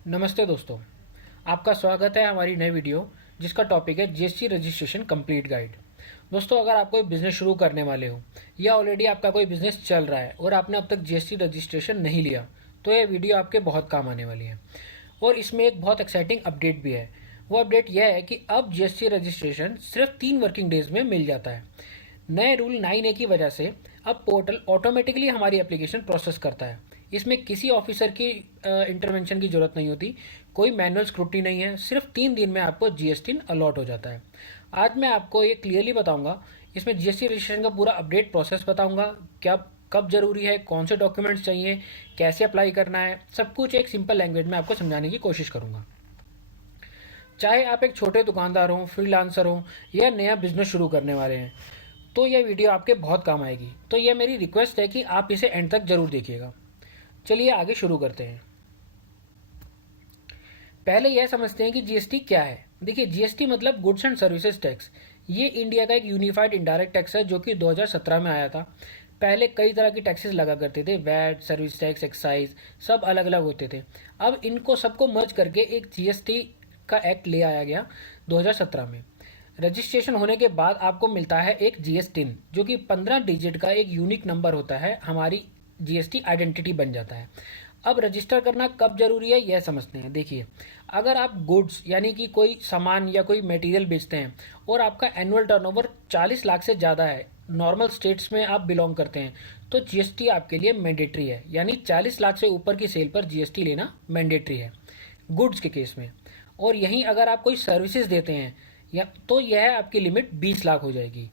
नमस्ते दोस्तों, आपका स्वागत है हमारी नई वीडियो जिसका टॉपिक है जीएसटी रजिस्ट्रेशन कंप्लीट गाइड। दोस्तों, अगर आप कोई बिज़नेस शुरू करने वाले हो या ऑलरेडी आपका कोई बिज़नेस चल रहा है और आपने अब तक जीएसटी रजिस्ट्रेशन नहीं लिया, तो ये वीडियो आपके बहुत काम आने वाली है। और इसमें एक बहुत एक्साइटिंग अपडेट भी है। वो अपडेट यह है कि अब जीएसटी रजिस्ट्रेशन सिर्फ 3 वर्किंग डेज में मिल जाता है। नए रूल 9A की वजह से अब पोर्टल ऑटोमेटिकली हमारी एप्लीकेशन प्रोसेस करता है। इसमें किसी ऑफिसर की इंटरवेंशन की ज़रूरत नहीं होती, कोई मैनुअल स्क्रूटनी नहीं है। सिर्फ 3 दिन में आपको जीएसटी अलॉट हो जाता है। आज मैं आपको ये क्लियरली बताऊंगा, इसमें जीएसटी रजिस्ट्रेशन का पूरा अपडेट प्रोसेस बताऊंगा, क्या कब जरूरी है, कौन से डॉक्यूमेंट्स चाहिए, कैसे अप्लाई करना है, सब कुछ एक सिंपल लैंग्वेज में आपको समझाने की कोशिश करूंगा। चाहे आप एक छोटे दुकानदार हों, फ्रीलांसर हों या नया बिजनेस शुरू करने वाले हैं, तो यह वीडियो आपके बहुत काम आएगी। तो यह मेरी रिक्वेस्ट है कि आप इसे एंड तक जरूर देखिएगा। चलिए आगे शुरू करते हैं। पहले यह समझते हैं कि जीएसटी क्या है। देखिए, जीएसटी मतलब गुड्स एंड सर्विसेज टैक्स। ये इंडिया का एक यूनिफाइड इनडायरेक्ट टैक्स है जो कि 2017 में आया था। पहले कई तरह की टैक्सेस लगा करते थे, वैट, सर्विस टैक्स, एक्साइज, सब अलग अलग होते थे। अब इनको सबको मर्ज करके एक जीएसटी का एक्ट ले आया गया 2017 में। रजिस्ट्रेशन होने के बाद आपको मिलता है एक जीएसटिन, जो कि 15 डिजिट का एक यूनिक नंबर होता है, हमारी जीएसटी आइडेंटिटी बन जाता है। अब रजिस्टर करना कब जरूरी है यह समझते हैं। देखिए, अगर आप गुड्स यानी कि कोई सामान या कोई मटेरियल बेचते हैं और आपका एनुअल टर्नओवर 40 लाख से ज़्यादा है, नॉर्मल स्टेट्स में आप बिलोंग करते हैं, तो जीएसटी आपके लिए मैंडेटरी है। यानी 40 लाख से ऊपर की सेल पर जीएसटी लेना मैंडेटरी है गुड्स के केस में। और यहीं अगर आप कोई सर्विसेज देते हैं या तो यह आपकी लिमिट 20 लाख हो जाएगी।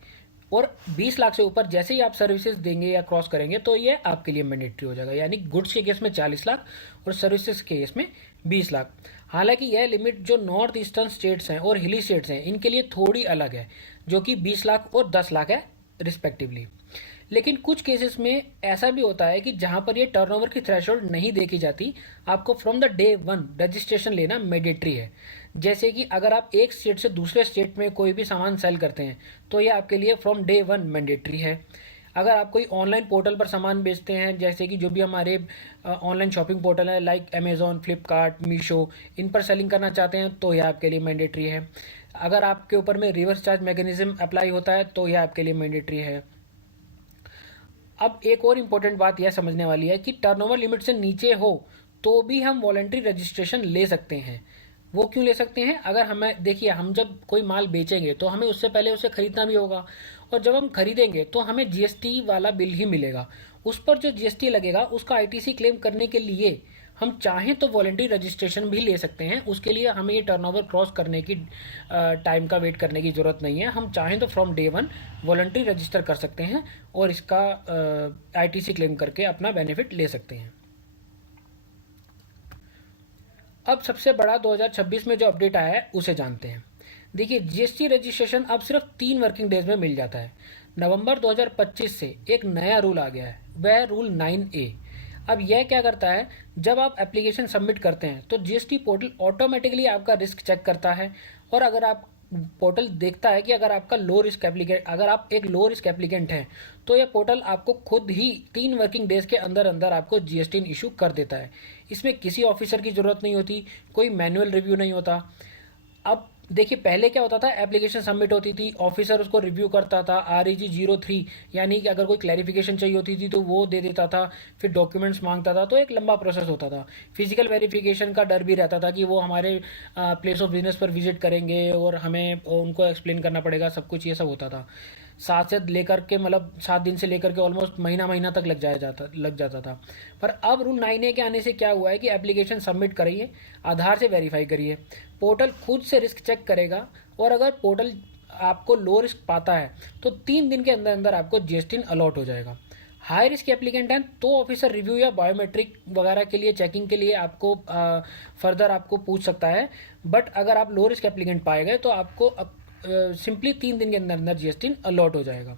और 20 लाख से ऊपर जैसे ही आप सर्विसेज देंगे या क्रॉस करेंगे तो ये आपके लिए मैंडेटरी हो जाएगा। यानी गुड्स के केस में 40 लाख और सर्विसेज के केस में 20 लाख। हालांकि यह लिमिट जो नॉर्थ ईस्टर्न स्टेट्स हैं और हिली स्टेट्स हैं, इनके लिए थोड़ी अलग है, जो कि 20 लाख और 10 लाख है रिस्पेक्टिवली। लेकिन कुछ केसेस में ऐसा भी होता है कि जहां पर ये टर्नओवर की थ्रेशोल्ड नहीं देखी जाती, आपको from the day one registration लेना मैंडेटरी है। जैसे कि अगर आप एक स्टेट से दूसरे स्टेट में कोई भी सामान सेल करते हैं, तो ये आपके लिए फ्रॉम डे वन मैंडेटरी है। अगर आप कोई ऑनलाइन पोर्टल पर सामान बेचते हैं, जैसे कि जो भी हमारे ऑनलाइन शॉपिंग पोर्टल है लाइक अमेजोन, फ्लिपकार्ट, मीशो, इन पर सेलिंग करना चाहते हैं, तो यह आपके लिए मैंडेटरी है। अगर आपके ऊपर में रिवर्स चार्ज मैकेनिज्म अप्लाई होता है, तो यह आपके लिए मैंडेटरी है। अब एक और इम्पोर्टेंट बात यह समझने वाली है कि टर्नओवर लिमिट से नीचे हो तो भी हम वॉलंटरी रजिस्ट्रेशन ले सकते हैं। वो क्यों ले सकते हैं? अगर हमें देखिए, हम जब कोई माल बेचेंगे तो हमें उससे पहले उसे खरीदना भी होगा, और जब हम खरीदेंगे तो हमें जीएसटी वाला बिल ही मिलेगा। उस पर जो जीएसटी लगेगा उसका आईटीसी क्लेम करने के लिए हम चाहें तो वॉलंटरी रजिस्ट्रेशन भी ले सकते हैं। उसके लिए हमें ये टर्नओवर क्रॉस करने की टाइम का वेट करने की ज़रूरत नहीं है। हम चाहें तो from day one voluntary register कर सकते हैं और इसका आईटीसी क्लेम करके अपना बेनिफिट ले सकते हैं। अब सबसे बड़ा 2026 में जो अपडेट आया है उसे जानते हैं। देखिए, जीएसटी रजिस्ट्रेशन अब सिर्फ 3 वर्किंग डेज में मिल जाता है। नवंबर 2025 से एक नया रूल आ गया है, वह रूल 9A। अब यह क्या करता है, जब आप एप्लीकेशन सबमिट करते हैं तो जीएसटी पोर्टल ऑटोमेटिकली आपका रिस्क चेक करता है। और अगर आप पोर्टल देखता है कि अगर आपका लो रिस्क एप्लीकेंट अगर आप एक लो रिस्क एप्लीकेंट हैं, तो यह पोर्टल आपको खुद ही 3 वर्किंग डेज के अंदर अंदर आपको जीएसटी इशू कर देता है। इसमें किसी ऑफिसर की ज़रूरत नहीं होती, कोई मैनुअल रिव्यू नहीं होता। अब देखिए, पहले क्या होता था, एप्लीकेशन सबमिट होती थी, ऑफिसर उसको रिव्यू करता था, REG 03 यानी कि अगर कोई क्लैरिफिकेशन चाहिए होती थी तो वो दे देता था, फिर डॉक्यूमेंट्स मांगता था, तो एक लंबा प्रोसेस होता था। फिजिकल वेरिफिकेशन का डर भी रहता था कि वो हमारे प्लेस ऑफ बिजनेस पर विजिट करेंगे और हमें उनको एक्सप्लेन करना पड़ेगा, सब कुछ ये सब होता था। 7 दिन से लेकर के ऑलमोस्ट महीना महीना तक लग जाता था। पर अब रूल 9A के आने से क्या हुआ है कि एप्लीकेशन सबमिट करिए, आधार से वेरीफाई करिए, पोर्टल खुद से रिस्क चेक करेगा, और अगर पोर्टल आपको लो रिस्क पाता है तो 3 दिन के अंदर अंदर आपको जीएसटी अलॉट हो जाएगा। हाई रिस्क एप्लीकेंट हैं तो ऑफिसर रिव्यू या बायोमेट्रिक वगैरह के लिए चेकिंग के लिए आपको फर्दर आपको पूछ सकता है। बट अगर आप लो रिस्क एप्लीकेंट पाए गए तो आपको सिंपली 3 दिन के अंदर अंदर जीएसटी अलॉट हो जाएगा।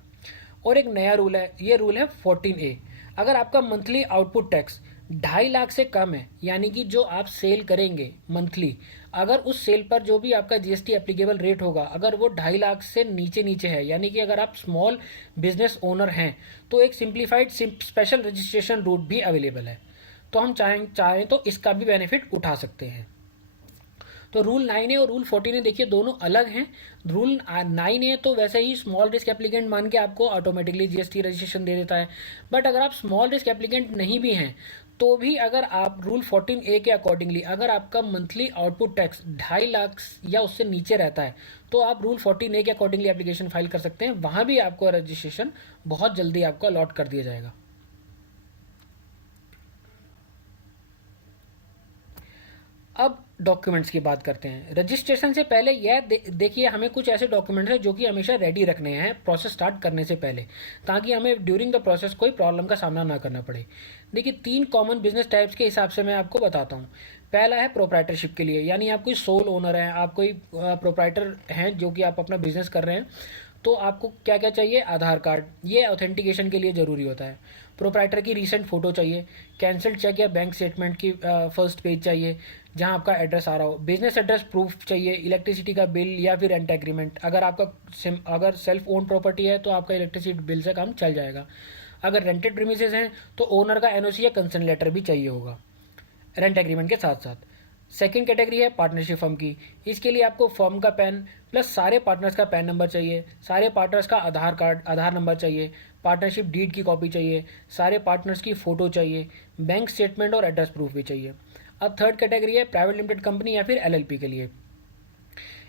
और एक नया रूल है, ये रूल है 14A। अगर आपका मंथली आउटपुट टैक्स 2.5 लाख से कम है, यानी कि जो आप सेल करेंगे मंथली, अगर उस सेल पर जो भी आपका जीएसटी एप्लीकेबल रेट होगा, अगर वो 2.5 लाख से नीचे नीचे है, यानी कि अगर आप स्मॉल बिजनेस ओनर हैं, तो एक सिंप्लीफाइड स्पेशल रजिस्ट्रेशन रूट भी अवेलेबल है। तो हम चाहें तो इसका भी बेनिफिट उठा सकते हैं। तो रूल 9A और रूल 14A देखिए दोनों अलग हैं। रूल 9A तो वैसे ही स्मॉल रिस्क एप्लीकेंट मान के आपको ऑटोमेटिकली जीएसटी रजिस्ट्रेशन दे देता है, बट अगर आप स्मॉल रिस्क एप्लीकेंट नहीं भी हैं तो भी अगर आप रूल 14A के अकॉर्डिंगली अगर आपका मंथली आउटपुट टैक्स 2.5 लाख या उससे नीचे रहता है तो आप रूल 14A के अकॉर्डिंगली एप्लीकेशन फाइल कर सकते हैं। वहाँ भी आपको रजिस्ट्रेशन बहुत जल्दी आपको अलॉट कर दिया जाएगा। अब डॉक्यूमेंट्स की बात करते हैं। रजिस्ट्रेशन से पहले यह देखिए हमें कुछ ऐसे डॉक्यूमेंट्स हैं जो कि हमेशा रेडी रखने हैं प्रोसेस स्टार्ट करने से पहले, ताकि हमें ड्यूरिंग द प्रोसेस कोई प्रॉब्लम का सामना ना करना पड़े। देखिए 3 कॉमन बिजनेस टाइप्स के हिसाब से मैं आपको बताता हूँ। पहला है प्रोप्राइटरशिप के लिए, यानी आप कोई सोल ओनर हैं, आप कोई प्रोप्राइटर हैं जो कि आप अपना बिजनेस कर रहे हैं, तो आपको क्या क्या चाहिए? आधार कार्ड, ये ऑथेंटिकेशन के लिए ज़रूरी होता है। प्रोप्राइटर की रीसेंट फ़ोटो चाहिए, कैंसल्ड चेक या बैंक स्टेटमेंट की फर्स्ट पेज चाहिए जहां आपका एड्रेस आ रहा हो, बिजनेस एड्रेस प्रूफ चाहिए, इलेक्ट्रिसिटी का बिल या फिर रेंट एग्रीमेंट। अगर सेल्फ ओन प्रॉपर्टी है तो आपका इलेक्ट्रिसिटी बिल से काम चल जाएगा। अगर रेंटेड प्रीमिसेस हैं तो ओनर का एनओसी या कंसर्न लेटर भी चाहिए होगा रेंट एग्रीमेंट के साथ साथ। सेकंड कैटेगरी है पार्टनरशिप फर्म की। इसके लिए आपको फर्म का पैन प्लस सारे पार्टनर्स का पैन नंबर चाहिए, सारे पार्टनर्स का आधार नंबर चाहिए, पार्टनरशिप डीड की कॉपी चाहिए, सारे पार्टनर्स की फ़ोटो चाहिए, बैंक स्टेटमेंट और एड्रेस प्रूफ भी चाहिए। अब थर्ड कैटेगरी है प्राइवेट लिमिटेड कंपनी या फिर एलएलपी के लिए।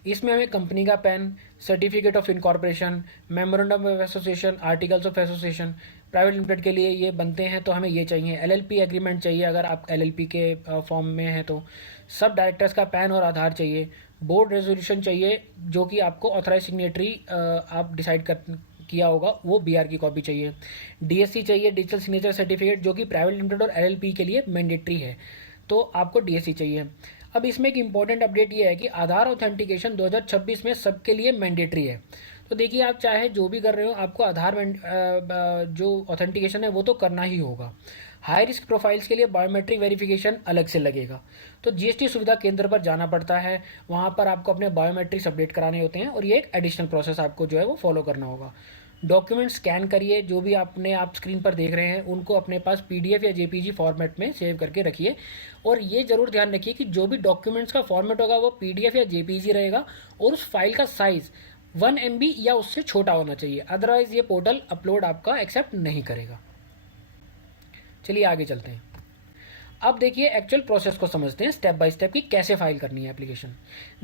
इसमें हमें कंपनी का pan, certificate of incorporation, memorandum of association, articles of association. Private limited के लिए ये बनते हैं तो हमें ये चाहिए। एलएलपी एग्रीमेंट चाहिए अगर आप एलएलपी के फॉर्म में हैं तो। सब डायरेक्टर्स का पैन और आधार चाहिए। बोर्ड रेजोल्यूशन चाहिए जो कि आपको ऑथराइज सिग्नेटरी आप डिसाइड कर किया होगा, वो बीआर की कॉपी चाहिए। डीएससी चाहिए, डिजिटल सिग्नेचर सर्टिफिकेट, जो कि प्राइवेट लिमिटेड और एलएलपी के लिए मैंडेटरी है, तो आपको डीएससी चाहिए। अब इसमें एक इंपॉर्टेंट अपडेट ये है कि आधार ऑथेंटिकेशन 2026 में सबके लिए मैंडेटरी है। तो देखिए आप चाहे जो भी कर रहे हो आपको आधार जो ऑथेंटिकेशन है वो तो करना ही होगा। हाई रिस्क प्रोफाइल्स के लिए बायोमेट्रिक वेरिफिकेशन अलग से लगेगा, तो जीएसटी सुविधा केंद्र पर जाना पड़ता है, वहाँ पर आपको अपने बायोमेट्रिक्स अपडेट कराने होते हैं और ये एक एडिशनल प्रोसेस आपको जो है वो फॉलो करना होगा। डॉक्यूमेंट स्कैन करिए, जो भी आप स्क्रीन पर देख रहे हैं उनको अपने पास पीडीएफ या जेपीजी फॉर्मेट में सेव करके रखिए। और ये ज़रूर ध्यान रखिए कि जो भी डॉक्यूमेंट्स का फॉर्मेट होगा वो पीडीएफ या जेपीजी रहेगा और उस फाइल का साइज़ 1 MB या उससे छोटा होना चाहिए, अदरवाइज़ ये पोर्टल अपलोड आपका एक्सेप्ट नहीं करेगा। चलिए आगे चलते हैं। अब देखिए एक्चुअल प्रोसेस को समझते हैं स्टेप बाय स्टेप कि कैसे फाइल करनी है एप्लीकेशन।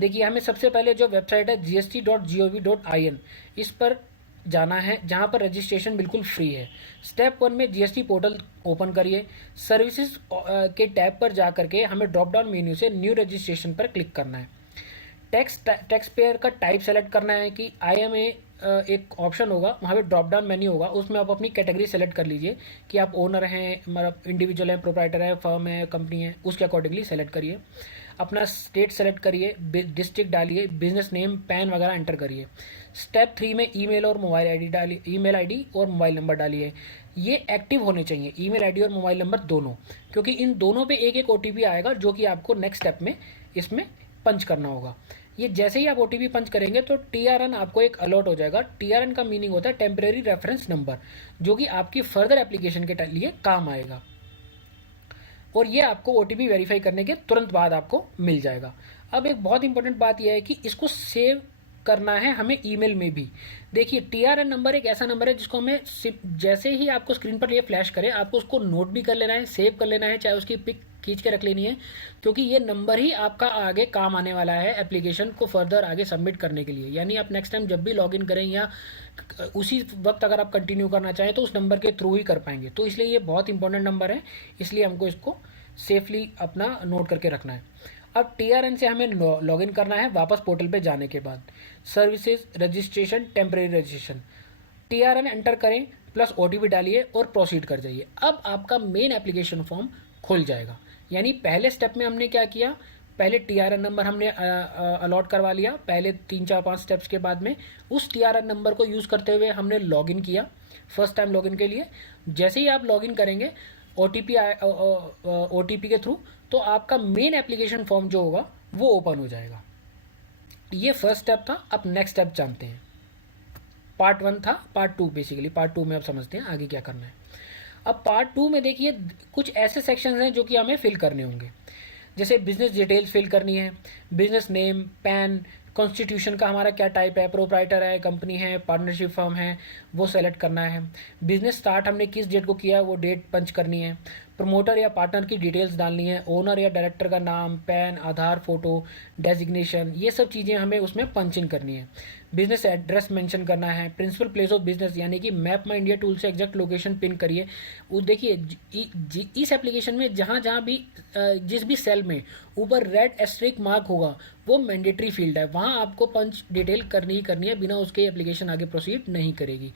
देखिए हमें सबसे पहले जो वेबसाइट है gst.gov.in, इस पर जाना है जहां पर रजिस्ट्रेशन बिल्कुल फ्री है। स्टेप 1 में जीएसटी पोर्टल ओपन करिए। सर्विसेज के टैब पर जा करके हमें ड्रॉप डाउन मेन्यू से न्यू रजिस्ट्रेशन पर क्लिक करना है। टैक्स पेयर का टाइप सेलेक्ट करना है कि IMA एक ऑप्शन होगा, वहाँ पे ड्रॉप डाउन मेन्यू होगा, उसमें आप अपनी कैटेगरी सेलेक्ट कर लीजिए कि आप ओनर हैं, मतलब इंडिविजुअल हैं, प्रोप्राइटर है, फर्म है, कंपनी है, उसके अकॉर्डिंगली सेलेक्ट करिए। अपना स्टेट सेलेक्ट करिए, डिस्ट्रिक्ट डालिए, बिजनेस नेम, पैन वगैरह एंटर करिए। स्टेप 3 में ईमेल और मोबाइल आईडी डालिए, ईमेल आईडी और मोबाइल नंबर डालिए। ये एक्टिव होने चाहिए ईमेल आईडी और मोबाइल नंबर दोनों, क्योंकि इन दोनों पे एक एक OTP आएगा जो कि आपको नेक्स्ट स्टेप में इसमें पंच करना होगा। ये जैसे ही आप OTP पंच करेंगे तो TRN आपको एक अलर्ट हो जाएगा। TRN का मीनिंग होता है टेम्परेरी रेफरेंस नंबर, जो कि आपकी फर्दर एप्लीकेशन के लिए काम आएगा और ये आपको OTP वेरीफाई करने के तुरंत बाद आपको मिल जाएगा। अब एक बहुत इंपॉर्टेंट बात यह है कि इसको सेव करना है हमें ईमेल में भी। देखिए TRN नंबर एक ऐसा नंबर है जिसको हमें जैसे ही आपको स्क्रीन पर ये फ्लैश करे आपको उसको नोट भी कर लेना है, सेव कर लेना है, चाहे उसकी पिक खींच के रख लेनी है, क्योंकि ये नंबर ही आपका आगे काम आने वाला है एप्लीकेशन को फर्दर आगे सबमिट करने के लिए। यानी आप नेक्स्ट टाइम जब भी लॉगिन करें या उसी वक्त अगर आप कंटिन्यू करना चाहें तो उस नंबर के थ्रू ही कर पाएंगे। तो इसलिए ये बहुत इंपॉर्टेंट नंबर है, इसलिए हमको इसको सेफली अपना नोट करके रखना है। अब TRN से हमें लॉगिन करना है वापस पोर्टल पे जाने के बाद। Services, registration, temporary registration, TRN enter करें प्लस OTP डालिए और प्रोसीड कर जाइए। अब आपका मेन एप्लीकेशन फॉर्म खुल जाएगा। यानी पहले स्टेप में हमने क्या किया, पहले TRN नंबर हमने अलॉट करवा लिया, पहले 3 4 5 स्टेप्स के बाद में उस TRN नंबर को यूज़ करते हुए हमने लॉगिन किया फर्स्ट टाइम लॉगिन के लिए। जैसे ही आप लॉगिन करेंगे OTP के थ्रू, तो आपका मेन एप्लीकेशन फॉर्म जो होगा वो ओपन हो जाएगा। ये फर्स्ट स्टेप था। अब नेक्स्ट स्टेप जानते हैं। पार्ट 1 था, पार्ट 2 बेसिकली, पार्ट 2 में अब समझते हैं आगे क्या करना है। अब पार्ट 2 में देखिए कुछ ऐसे सेक्शंस हैं जो कि हमें फिल करने होंगे, जैसे बिजनेस डिटेल्स फिल करनी है, बिजनेस नेम, पैन, कॉन्स्टिट्यूशन का हमारा क्या टाइप है, प्रोप्राइटर है, कंपनी है, पार्टनरशिप फर्म है, वो सेलेक्ट करना है। बिजनेस स्टार्ट हमने किस डेट को किया है वो डेट पंच करनी है। प्रमोटर या पार्टनर की डिटेल्स डालनी है, ओनर या डायरेक्टर का नाम, पैन, आधार, फोटो, डेजिग्नेशन, ये सब चीज़ें हमें उसमें पंच इन करनी है। बिजनेस एड्रेस मेंशन करना है, प्रिंसिपल प्लेस ऑफ बिजनेस यानी कि मैप माई इंडिया टूल से एग्जैक्ट लोकेशन पिन करिए। वो देखिए इस एप्लीकेशन में जहाँ जहाँ भी जिस भी सेल में ऊपर रेड एस्ट्रिक मार्क होगा वो मैंडेटरी फील्ड है, वहाँ आपको पंच डिटेल करनी ही करनी है, बिना उसके एप्लीकेशन आगे प्रोसीड नहीं करेगी।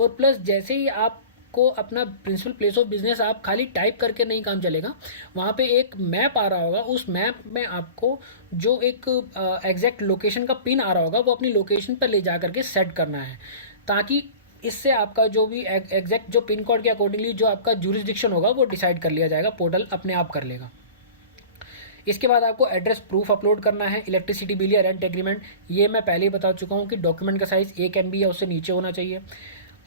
और प्लस जैसे ही आप को अपना प्रिंसिपल प्लेस ऑफ बिजनेस आप खाली टाइप करके नहीं काम चलेगा, वहाँ पे एक मैप आ रहा होगा, उस मैप में आपको जो एक एग्जैक्ट लोकेशन का पिन आ रहा होगा वो अपनी लोकेशन पर ले जा करके सेट करना है, ताकि इससे आपका जो भी एग्जैक्ट जो पिन कोड के अकॉर्डिंगली जो आपका जुरिस्डिक्शन होगा वो डिसाइड कर लिया जाएगा, पोर्टल अपने आप कर लेगा। इसके बाद आपको एड्रेस प्रूफ अपलोड करना है, इलेक्ट्रिसिटी बिल या रेंट एग्रीमेंट, ये मैं पहले ही बता चुका हूँ कि डॉक्यूमेंट का साइज़ 1 MB या उससे नीचे होना चाहिए।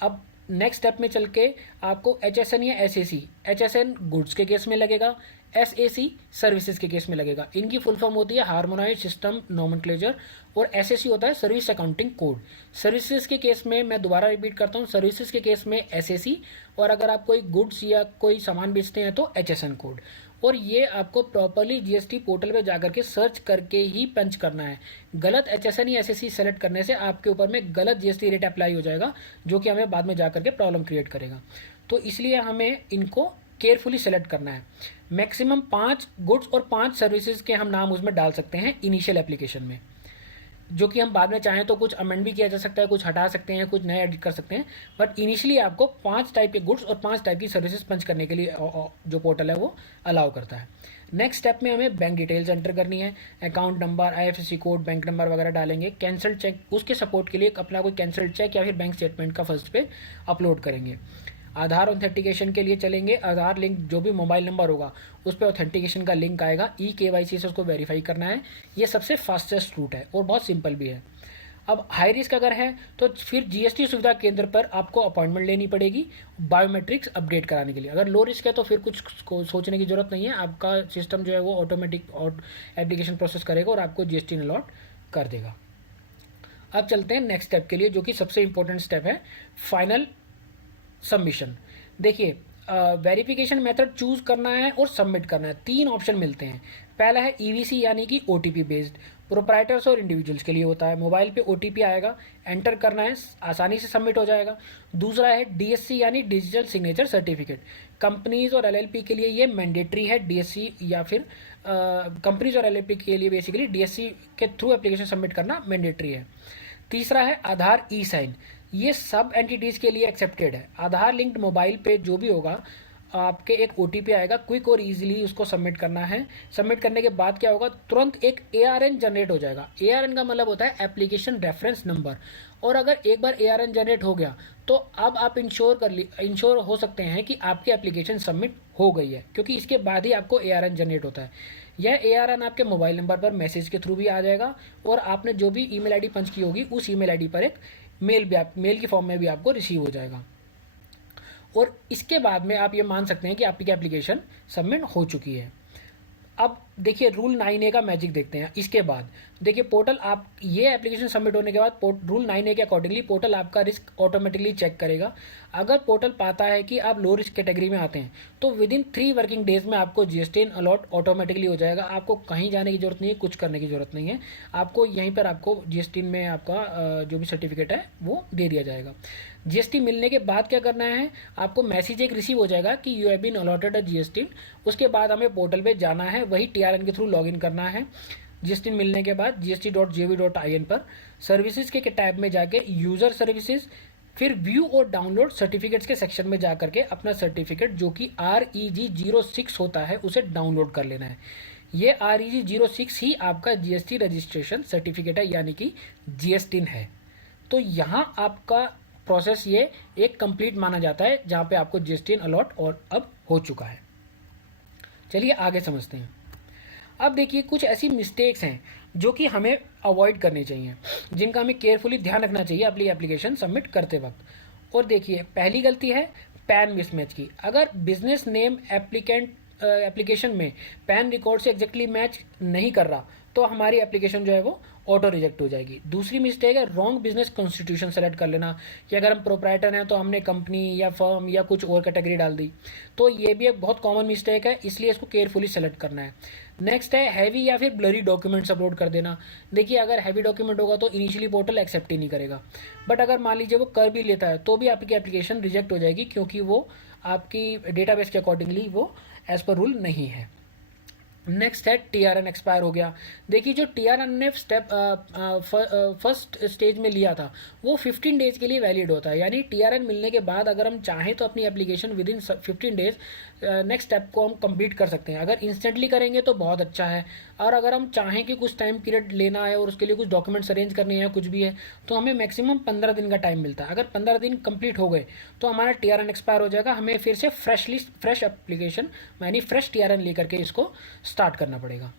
अब नेक्स्ट स्टेप में चल के आपको HSN या SAC, HSN गुड्स के केस में लगेगा, SAC सर्विसेज के केस में लगेगा। इनकी फुल फॉर्म होती है हार्मोनाइज्ड सिस्टम नोमेनक्लेचर, और SAC होता है सर्विस अकाउंटिंग कोड। सर्विसेज के केस में मैं दोबारा रिपीट करता हूँ, सर्विसेज के केस में SAC, और अगर आप कोई गुड्स या कोई सामान बेचते हैं तो HSN कोड। और ये आपको प्रॉपरली GST पोर्टल पे जाकर के सर्च करके ही पंच करना है। गलत HSN या SAC सेलेक्ट करने से आपके ऊपर में गलत GST रेट अप्लाई हो जाएगा, जो कि हमें बाद में जा करके प्रॉब्लम क्रिएट करेगा। तो इसलिए हमें इनको केयरफुली सेलेक्ट करना है। मैक्सिमम 5 गुड्स और 5 सर्विसेज के हम नाम उसमें डाल सकते हैं इनिशियल एप्लीकेशन में, जो कि हम बाद में चाहें तो कुछ अमेंड भी किया जा सकता है, कुछ हटा सकते हैं, कुछ नए एडिट कर सकते हैं, बट इनिशियली आपको 5 टाइप के गुड्स और 5 टाइप की सर्विसेज पंच करने के लिए जो पोर्टल है वो अलाउ करता है। नेक्स्ट स्टेप में हमें बैंक डिटेल्स एंटर करनी है, account number, IFSC code, bank number वगैरह डालेंगे। कैंसल चेक, उसके सपोर्ट के लिए अपना कोई कैंसल चेक या फिर बैंक स्टेटमेंट का फर्स्ट पे अपलोड करेंगे। आधार ऑथेंटिकेशन के लिए चलेंगे, आधार लिंक जो भी मोबाइल नंबर होगा उस पर ऑथेंटिकेशन का लिंक आएगा, KYC से उसको वेरीफाई करना है। ये सबसे फास्टेस्ट रूट है और बहुत सिंपल भी है। अब हाई रिस्क अगर है तो फिर GST सुविधा केंद्र पर आपको अपॉइंटमेंट लेनी पड़ेगी बायोमेट्रिक्स अपडेट कराने के लिए। अगर लो रिस्क है तो फिर कुछ सोचने की जरूरत नहीं है, आपका सिस्टम जो है वो ऑटोमेटिक और एप्लीकेशन प्रोसेस करेगा और आपको GST अलॉट कर देगा। अब चलते हैं नेक्स्ट स्टेप के लिए, जो कि सबसे इंपॉर्टेंट स्टेप है, फाइनल सबमिशन। देखिए वेरिफिकेशन मेथड चूज करना है और सबमिट करना है। 3 ऑप्शन मिलते हैं। पहला है EVC यानी कि OTP बेस्ड, प्रोप्राइटर्स और इंडिविजुअल्स के लिए होता है। मोबाइल पे OTP आएगा, एंटर करना है, आसानी से सबमिट हो जाएगा। दूसरा है DSC यानी डिजिटल सिग्नेचर सर्टिफिकेट, कंपनीज और LLP के लिए ये मैंडेटरी है। DSC या फिर कंपनीज और LLP के लिए बेसिकली DSC के थ्रू एप्लीकेशन सबमिट करना मैंडेटरी है। तीसरा है आधार E-साइन, ये सब एंटिटीज़ के लिए एक्सेप्टेड है। आधार लिंक्ड मोबाइल पे जो भी होगा आपके एक OTP आएगा, क्विक और इजीली उसको सबमिट करना है। सबमिट करने के बाद क्या होगा, तुरंत एक ARN जनरेट हो जाएगा। ARN का मतलब होता है एप्लीकेशन रेफरेंस नंबर, और अगर एक बार ARN जनरेट हो गया तो अब आप इंश्योर हो सकते हैं कि आपकी एप्लीकेशन सबमिट हो गई है, क्योंकि इसके बाद ही आपको ARN जनरेट होता है। यह ARN आपके मोबाइल नंबर पर मैसेज के थ्रू भी आ जाएगा, और आपने जो भी ईमेल आईडी पंच की होगी उस ईमेल आईडी पर एक मेल की फॉर्म में भी आपको रिसीव हो जाएगा। और इसके बाद में आप ये मान सकते हैं कि आपकी एप्लीकेशन सबमिट हो चुकी है। अब देखिए रूल 9A का मैजिक देखते हैं। इसके बाद देखिए पोर्टल, आप ये एप्लीकेशन सबमिट होने के बाद रूल 9A के अकॉर्डिंगली पोर्टल आपका रिस्क ऑटोमेटिकली चेक करेगा। अगर पोर्टल पाता है कि आप लो रिस्क कैटेगरी में आते हैं तो विदिन 3 वर्किंग डेज में आपको GST अलॉट ऑटोमेटिकली हो जाएगा। आपको कहीं जाने की जरूरत नहीं है, कुछ करने की जरूरत नहीं है, आपको यहीं पर आपको GST में आपका जो भी सर्टिफिकेट है वो दे दिया जाएगा। GST मिलने के बाद क्या करना है, आपको मैसेज एक रिसीव हो जाएगा कि you have been allotted a GST। उसके बाद हमें पोर्टल पे जाना है, वही TRN के थ्रू लॉगिन करना है। GST मिलने के बाद gst.gov.in पर सर्विसेज के टैब में जाके यूज़र सर्विसेज, फिर व्यू और डाउनलोड सर्टिफिकेट्स के सेक्शन में जा करके अपना सर्टिफिकेट जो कि REG 06 होता है उसे डाउनलोड कर लेना है। ये REG 06 ही आपका GST रजिस्ट्रेशन सर्टिफिकेट है, यानी कि GST है। तो यहाँ आपका प्रोसेस ये एक कंप्लीट माना जाता है, जहाँ पे आपको GST अलॉट और अब हो चुका है। चलिए आगे समझते हैं। अब देखिए कुछ ऐसी मिस्टेक्स हैं जो कि हमें अवॉइड करनी चाहिए, जिनका हमें केयरफुली ध्यान रखना चाहिए अपनी एप्लीकेशन सबमिट करते वक्त। और देखिए पहली गलती है पैन मिसमैच की। अगर बिजनेस नेम एप्लीकेशन में पैन रिकॉर्ड से एग्जैक्टली मैच नहीं कर रहा तो हमारी एप्लीकेशन जो है वो ऑटो रिजेक्ट हो जाएगी। दूसरी मिस्टेक है रॉन्ग बिजनेस कॉन्स्टिट्यूशन सेलेक्ट कर लेना, कि अगर हम प्रोप्राइटर हैं तो हमने कंपनी या फर्म या कुछ और कैटेगरी डाल दी, तो ये भी एक बहुत कॉमन मिस्टेक है, इसलिए इसको केयरफुली सेलेक्ट करना है। नेक्स्ट है हैवी या फिर ब्लरी डॉक्यूमेंट्स अपलोड कर देना। देखिए अगर हैवी डॉक्यूमेंट होगा तो इनिशियली पोर्टल एक्सेप्ट ही नहीं करेगा, बट अगर मान लीजिए वो कर भी लेता है तो भी आपकी एप्लीकेशन रिजेक्ट हो जाएगी, क्योंकि वो आपकी डेटाबेस के अकॉर्डिंगली वो एज पर रूल नहीं है। नेक्स्ट है टीआरएन एक्सपायर हो गया। देखिए जो टीआरएन ने स्टेप फर्स्ट स्टेज में लिया था वो 15 डेज के लिए वैलिड होता है, यानी टीआरएन मिलने के बाद अगर हम चाहें तो अपनी application with in 15 days next step को हम कंप्लीट कर सकते हैं। अगर इंस्टेंटली करेंगे तो बहुत अच्छा है, और अगर हम चाहें कि कुछ टाइम पीरियड लेना है और उसके लिए कुछ डॉक्यूमेंट्स अरेंज करने हैं, कुछ भी है, तो हमें मैक्सिमम 15 दिन का टाइम मिलता है। अगर 15 दिन कंप्लीट हो गए तो हमारा टीआरएन एक्सपायर हो जाएगा, हमें फिर से फ्रेश एप्लीकेशन यानी फ्रेश टीआरएन लेकर के इसको स्टार्ट करना पड़ेगा।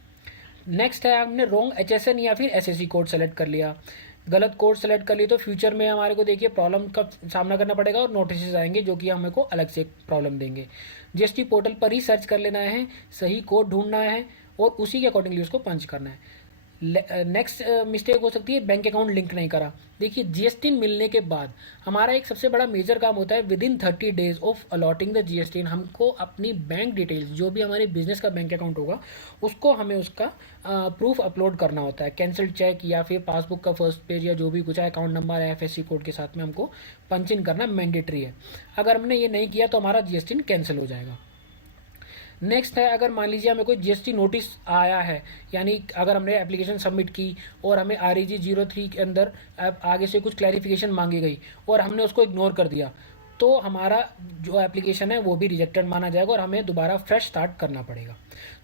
नेक्स्ट है हमने रॉन्ग एचएसएन या फिर एसएससी कोड सेलेक्ट कर लिया, गलत कोड सेलेक्ट कर लिए तो फ्यूचर में हमारे को देखिए प्रॉब्लम का सामना करना पड़ेगा और नोटिस आएंगे जो कि हमें को अलग से प्रॉब्लम देंगे। जीएसटी पोर्टल पर ही सर्च कर लेना है, सही कोड ढूंढना है और उसी के अकॉर्डिंगली उसको पंच करना है। नेक्स्ट मिस्टेक हो सकती है बैंक अकाउंट लिंक नहीं करा। देखिए जीएसटी मिलने के बाद हमारा एक सबसे बड़ा मेजर काम होता है with in 30 days of allotting the GST, हमको अपनी बैंक डिटेल्स जो भी हमारे बिजनेस का बैंक अकाउंट होगा उसको हमें उसका प्रूफ अपलोड करना होता है। कैंसिल चेक या फिर पासबुक का फर्स्ट पेज या जो भी कुछ है, अकाउंट नंबर एफएससी कोड के साथ में हमको पंच इन करना मैंडेटरी है। अगर हमने ये नहीं किया तो हमारा जीएसटी कैंसिल हो जाएगा। नेक्स्ट है अगर मान लीजिए हमें कोई जीएसटी नोटिस आया है, यानी अगर हमने एप्लीकेशन सबमिट की और हमें REG03 के अंदर आगे से कुछ क्लैरिफिकेशन मांगी गई और हमने उसको इग्नोर कर दिया, तो हमारा जो एप्लीकेशन है वो भी रिजेक्टेड माना जाएगा और हमें दोबारा फ्रेश स्टार्ट करना पड़ेगा।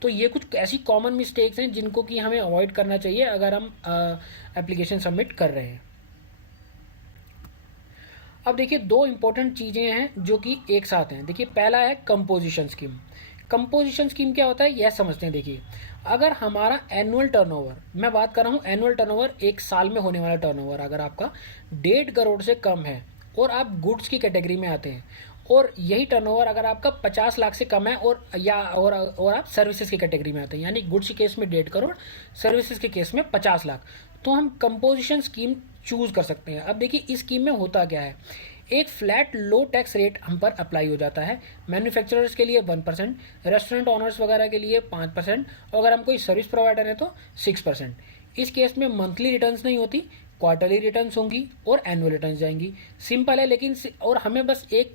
तो ये कुछ ऐसी कॉमन मिस्टेक्स हैं जिनको कि हमें अवॉइड करना चाहिए अगर हम एप्लीकेशन सबमिट कर रहे हैं। अब देखिए दो इंपॉर्टेंट चीज़ें हैं जो कि एक साथ हैं। देखिए पहला है कंपोजिशन स्कीम। कंपोजिशन स्कीम क्या होता है यह समझते हैं। देखिए अगर हमारा एनुअल टर्नओवर, मैं बात कर रहा हूँ एनुअल टर्नओवर, एक साल में होने वाला टर्नओवर, अगर आपका 1.5 करोड़ से कम है और आप गुड्स की कैटेगरी में आते हैं, और यही टर्नओवर अगर आपका 50 लाख से कम है और आप सर्विसेज की कैटेगरी में आते हैं, यानी गुड्स के केस में 1.5 करोड़, सर्विसेज के केस में 50 लाख, तो हम कंपोजिशन स्कीम चूज कर सकते हैं। अब देखिए इस स्कीम में होता क्या है, एक फ्लैट लो टैक्स रेट हम पर अप्लाई हो जाता है। मैन्युफैक्चरर्स के लिए 1%, रेस्टोरेंट ऑनर्स वगैरह के लिए 5%, और अगर हम कोई सर्विस प्रोवाइडर है तो 6%। इस केस में मंथली रिटर्न्स नहीं होती, क्वार्टरली रिटर्न्स होंगी और एनुअल रिटर्न्स जाएंगी। सिंपल है, लेकिन और हमें बस एक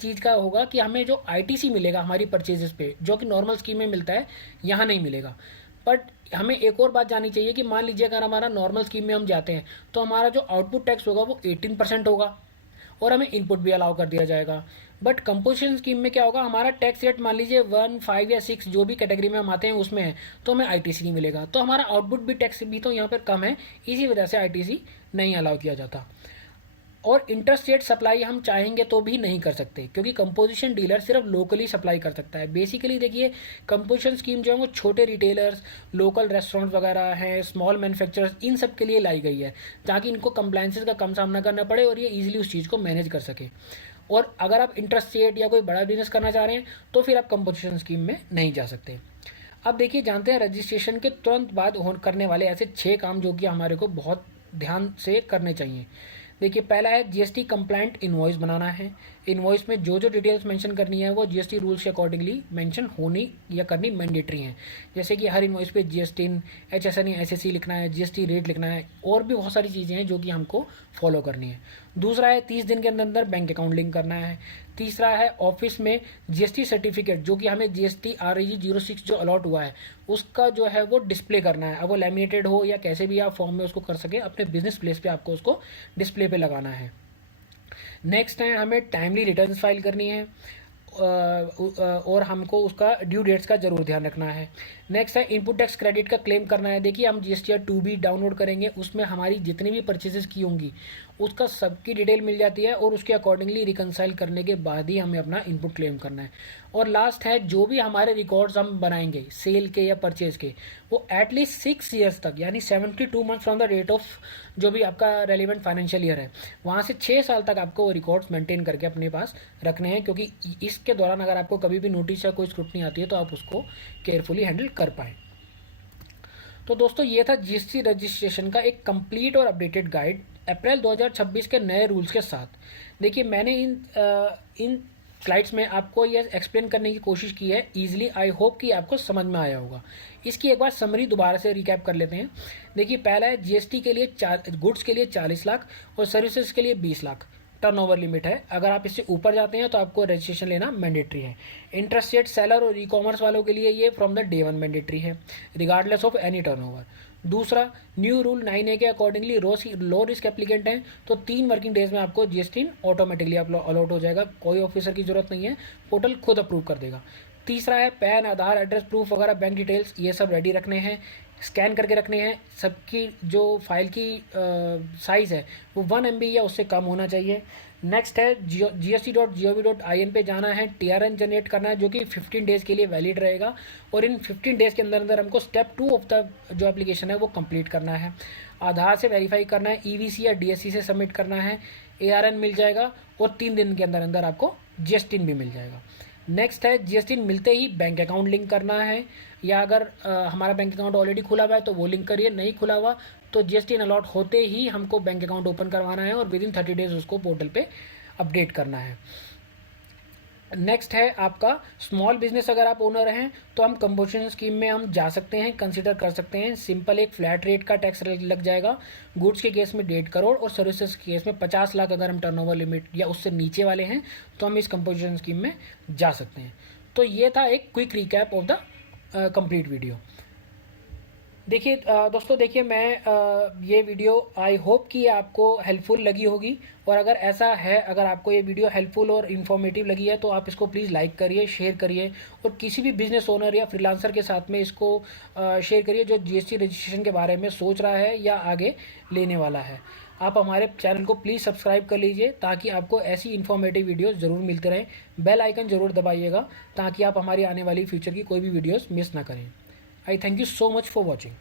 चीज़ का होगा कि हमें जो आईटीसी मिलेगा हमारी परचेजेस पे, जो कि नॉर्मल स्कीम में मिलता है, यहाँ नहीं मिलेगा। बट हमें एक और बात जाननी चाहिए कि मान लीजिए अगर हमारा नॉर्मल स्कीम में हम जाते हैं तो हमारा जो आउटपुट टैक्स होगा वो 18% होगा और हमें इनपुट भी अलाउ कर दिया जाएगा। बट कंपोजिशन स्कीम में क्या होगा, हमारा टैक्स रेट मान लीजिए 1, 5 या 6 जो भी कैटेगरी में हम आते हैं उसमें है, तो हमें आईटीसी नहीं मिलेगा, तो हमारा आउटपुट भी टैक्स भी तो यहाँ पर कम है, इसी वजह से आईटीसी नहीं अलाउ किया जाता। और इंटरस्टेट सप्लाई हम चाहेंगे तो भी नहीं कर सकते, क्योंकि कंपोजिशन डीलर सिर्फ लोकली सप्लाई कर सकता है। बेसिकली देखिए कंपोजिशन स्कीम जो है वो छोटे रिटेलर्स, लोकल रेस्टोरेंट वगैरह हैं, स्मॉल मैन्युफैक्चरर्स, इन सब के लिए लाई गई है, ताकि इनको कंप्लाइंसेस का कम सामना करना पड़े और ये ईजिली उस चीज़ को मैनेज कर सके। और अगर आप इंटरस्टेट या कोई बड़ा बिजनेस करना चाह रहे हैं तो फिर आप कंपोजिशन स्कीम में नहीं जा सकते। अब देखिए जानते हैं रजिस्ट्रेशन के तुरंत बाद करने वाले ऐसे 6 काम जो कि हमारे को बहुत ध्यान से करने चाहिए। देखिए पहला है जीएसटी कंप्लाइंट इनवॉइस बनाना है। इनवॉइस में जो जो डिटेल्स मेंशन करनी है वो जीएसटी रूल्स के अकॉर्डिंगली मेंशन होनी या करनी मैंडेटरी है। जैसे कि हर इनवॉइस पे जीएसटी, एचएसएन या एसएससी लिखना है, जीएसटी रेट लिखना है, और भी बहुत सारी चीज़ें हैं जो कि हमको फॉलो करनी है। दूसरा है 30 दिन के अंदर अंदर बैंक अकाउंट लिंक करना है। तीसरा है ऑफिस में जीएसटी सर्टिफिकेट जो कि हमें जीएसटी REG06 जो अलॉट हुआ है उसका जो है वो डिस्प्ले करना है। अब वो लैमिनेटेड हो या कैसे भी आप फॉर्म में उसको कर सके, अपने बिजनेस प्लेस पे आपको उसको डिस्प्ले पे लगाना है। नेक्स्ट है हमें टाइमली रिटर्न्स फाइल करनी है। और हमको उसका ड्यू डेट्स का ज़रूर ध्यान रखना है। नेक्स्ट है इनपुट टैक्स क्रेडिट का क्लेम करना है। देखिए हम GSTR 2B डाउनलोड करेंगे, उसमें हमारी जितनी भी परचेजेस की होंगी उसका सबकी डिटेल मिल जाती है और उसके अकॉर्डिंगली रिकनसाइल करने के बाद ही हमें अपना इनपुट क्लेम करना है। और लास्ट है जो भी हमारे रिकॉर्ड्स हम बनाएंगे सेल के या परचेज के, वो एटलीस्ट 6 ईयर्स तक यानी 72 months from the date of जो भी आपका रेलिवेंट फाइनेंशियल ईयर है, वहाँ से 6 साल तक आपको वो रिकॉर्ड्स मेंटेन करके अपने पास रखने हैं, क्योंकि इसके दौरान अगर आपको कभी भी नोटिस या कोई स्क्रूटनी आती है तो आप उसको केयरफुली हैंडल कर पाएँ। तो दोस्तों ये था GST रजिस्ट्रेशन का एक कंप्लीट और अपडेटेड गाइड अप्रैल 2026 के नए रूल्स के साथ। देखिए मैंने इन स्लाइड्स में आपको ये एक्सप्लेन करने की कोशिश की है ईजिली। आई होप कि आपको समझ में आया होगा। इसकी एक बार समरी दोबारा से रिकैप कर लेते हैं। देखिए पहला है GST के लिए गुड्स के लिए 40 लाख और सर्विसेज के लिए 20 लाख टर्नओवर लिमिट है। अगर आप इससे ऊपर जाते हैं तो आपको रजिस्ट्रेशन लेना मैंडेटरी है। इंटरस्टेट सेलर और ई-कॉमर्स वालों के लिए ये फ्रॉम द डे 1 मैंडेटरी है रिगार्डलेस ऑफ एनी टर्नओवर। दूसरा, न्यू रूल 9A के अकॉर्डिंगली लो रिस्क एप्लीकेंट हैं तो 3 वर्किंग डेज में आपको GST ऑटोमेटिकली अलॉट हो जाएगा, कोई ऑफिसर की जरूरत नहीं है, पोर्टल खुद अप्रूव कर देगा। तीसरा है पैन, आधार, एड्रेस प्रूफ वगैरह, बैंक डिटेल्स ये सब रेडी रखने हैं, स्कैन करके रखने हैं। सबकी जो फाइल की साइज़ है वो 1 MB या उससे कम होना चाहिए। नेक्स्ट है gst.gov.in पे जाना है, TRN जनरेट करना है जो कि 15 डेज़ के लिए वैलिड रहेगा और इन 15 डेज़ के अंदर अंदर हमको स्टेप 2 ऑफ द जो एप्लीकेशन है वो कंप्लीट करना है। आधार से वेरीफाई करना है, EVC या DSC से सबमिट करना है, ARN मिल जाएगा और 3 दिन के अंदर अंदर आपको GST भी मिल जाएगा। नेक्स्ट है GST मिलते ही बैंक अकाउंट लिंक करना है, या अगर हमारा बैंक अकाउंट ऑलरेडी खुला हुआ है तो वो लिंक करिए, नहीं खुला हुआ तो GST अलॉट होते ही हमको बैंक अकाउंट ओपन करवाना है और विदिन 30 डेज उसको पोर्टल पे अपडेट करना है। नेक्स्ट है आपका स्मॉल बिजनेस। अगर आप ओनर हैं तो हम कंपोजिशन स्कीम में हम जा सकते हैं, कंसिडर कर सकते हैं। सिंपल एक फ्लैट रेट का टैक्स लग जाएगा। गुड्स के केस में 1.5 करोड़ और सर्विसेज के केस में 50 लाख अगर हम टर्नओवर लिमिट या उससे नीचे वाले हैं तो हम इस कंपोजिशन स्कीम में जा सकते हैं। तो ये था एक quick recap of the complete video. देखिए दोस्तों, देखिए मैं ये वीडियो आई होप कि आपको हेल्पफुल लगी होगी, और अगर ऐसा है, अगर आपको ये वीडियो हेल्पफुल और इन्फॉर्मेटिव लगी है तो आप इसको प्लीज़ लाइक करिए, शेयर करिए और किसी भी बिजनेस ओनर या फ्रीलांसर के साथ में इसको शेयर करिए जो GST रजिस्ट्रेशन के बारे में सोच रहा है या आगे लेने वाला है। आप हमारे चैनल को प्लीज़ सब्सक्राइब कर लीजिए ताकि आपको ऐसी इन्फॉर्मेटिव वीडियोस ज़रूर मिलते रहें। बेल आइकन ज़रूर दबाइएगा ताकि आप हमारी आने वाली फ्यूचर की कोई भी वीडियोस मिस ना करें। आई thank you so much for watching.